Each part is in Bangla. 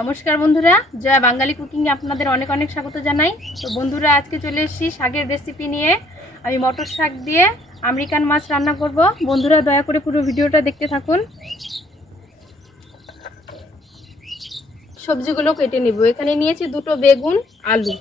নমস্কার বন্ধুরা, জয়া বাঙালি কুকিংয়ে আপনাদের অনেক অনেক স্বাগত জানাই। তো বন্ধুরা, আজকে চলে এসেছি শাকের রেসিপি নিয়ে। আমি মটর শাক দিয়ে আমেরিকান মাছ রান্না করব। বন্ধুরা, দয়া করে পুরো ভিডিওটা দেখতে থাকুন। সবজিগুলো কেটে নেব। এখানে নিয়েছি দুটো বেগুন, আলু।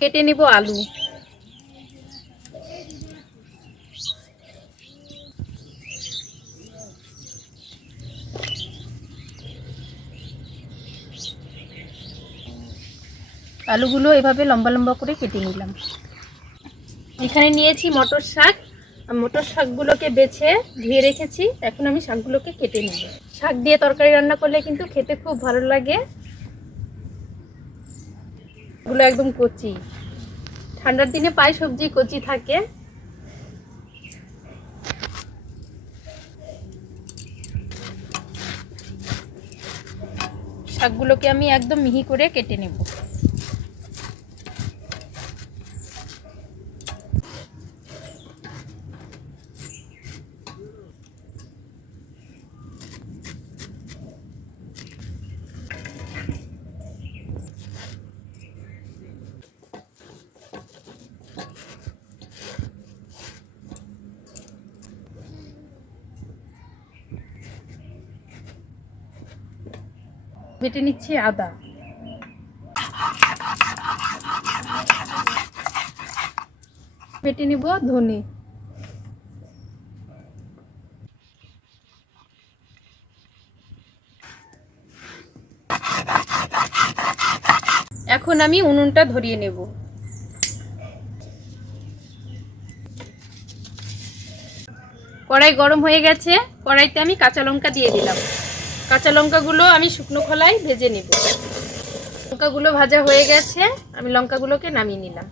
কেটে নেব আলু। আলুগুলো এভাবে লম্বা লম্বা করে কেটে নিলাম। এখানে নিয়েছি মটর শাক। মটর শাকগুলোকে বেছে ধুয়ে রেখেছি। এখন আমি শাকগুলোকে কেটে নেব। শাক দিয়ে তরকারি রান্না করলে কিন্তু খেতে খুব ভালো লাগে। এগুলো একদম কচি। ঠান্ডার দিনে প্রায় সবজি কচি থাকে। শাকগুলোকে আমি একদম মিহি করে কেটে নেব। বেটে নিচ্ছি আদা। বেটে নিব ধনে। এখন আমি উনুনটা ধরিয়ে নেব। কড়াই গরম হয়ে গেছে। কড়াইতে আমি কাঁচা লঙ্কা দিয়ে দিলাম। কাঁচা লঙ্কাগুলো আমি শুকনো খোলায় ভেজে নিব। লঙ্কাগুলো ভাজা হয়ে গেছে। আমি লঙ্কাগুলোকে নামিয়ে নিলাম।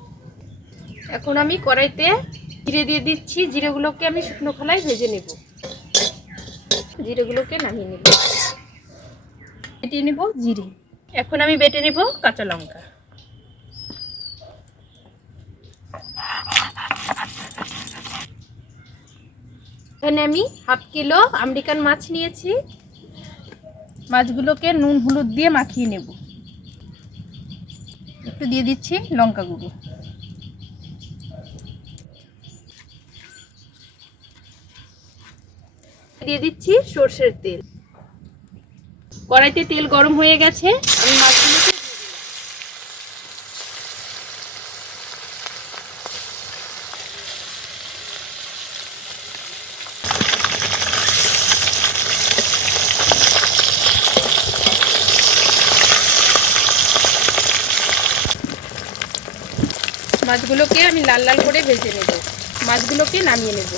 এখন আমি কড়াইতে জিরে দিয়ে দিচ্ছি। জিরেগুলোকে আমি শুকনো খোলায় ভেজে নেব। জিরেগুলোকে নামিয়ে নেব। বেটে নেব জিরে। এখন আমি বেটে নেব কাঁচা লঙ্কা। এখানে আমি হাফ কিলো আমেরিকান মাছ নিয়েছি। মাছগুলোকে নুন হলুদ দিয়ে মাখিয়ে নেব। একটু দিয়ে দিচ্ছি লঙ্কা গুঁড়ো। দিয়ে দিচ্ছি সরষের তেল। কড়াইতে তেল গরম হয়ে গেছে। আমি মাছগুলোকে মাছগুলোকে আমি লাল লাল করে ভেজে নেব। মাছগুলোকে নামিয়ে নেব।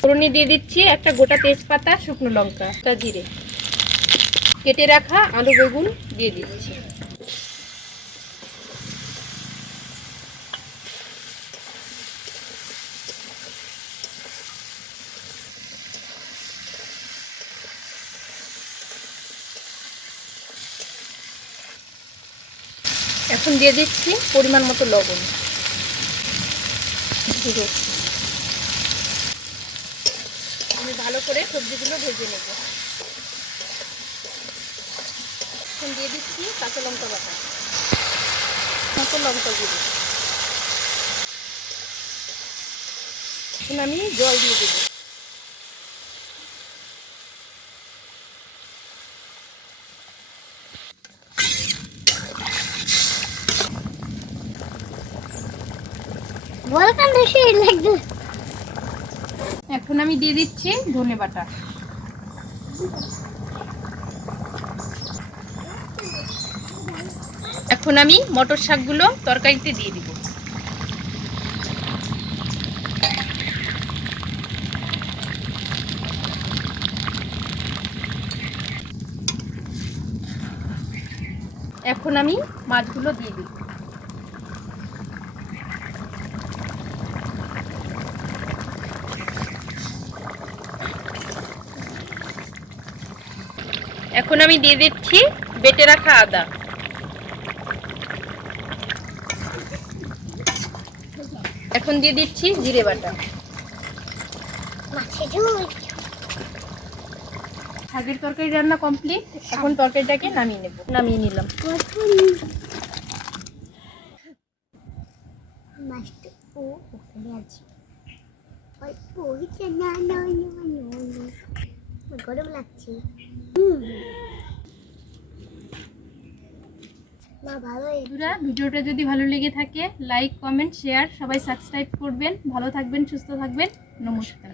ফোড়নে দিয়ে দিচ্ছি একটা গোটা তেজপাতা, শুকনো লঙ্কা, জিরে। কেটে রাখা আলু বেগুন দিয়ে দিচ্ছি। এখন দিয়ে দিচ্ছি পরিমাণ মতো লবণ। আমি ভালো করে সবজিগুলো ভেজে নেব। এখন দিয়ে দিচ্ছি কাঁচা লঙ্কা বাটা, কাঁচা লঙ্কা গুঁড়ো। এখন আমি জল দিয়ে দেবো। এখন আমি দিয়ে দিচ্ছি ধনে বাটা। এখন আমি মটর শাকগুলো তরকারিতে দিয়ে দিব। এখন আমি মাছগুলো দিয়ে দিই। এখন আমি দিয়ে দিচ্ছি বেটে রাখা আদা। এখন দিয়ে দিচ্ছি জিরে বাটা। শাকের তরকারি রান্না কমপ্লিট। এখন তরকারিটাকে নামিয়ে নিলাম। গরম লাগছে। ভিডিওটা যদি ভালো লেগে থাকে লাইক, কমেন্ট, শেয়ার, সবাই সাবস্ক্রাইব করবেন। ভালো থাকবেন, সুস্থ থাকবেন। নমস্কার।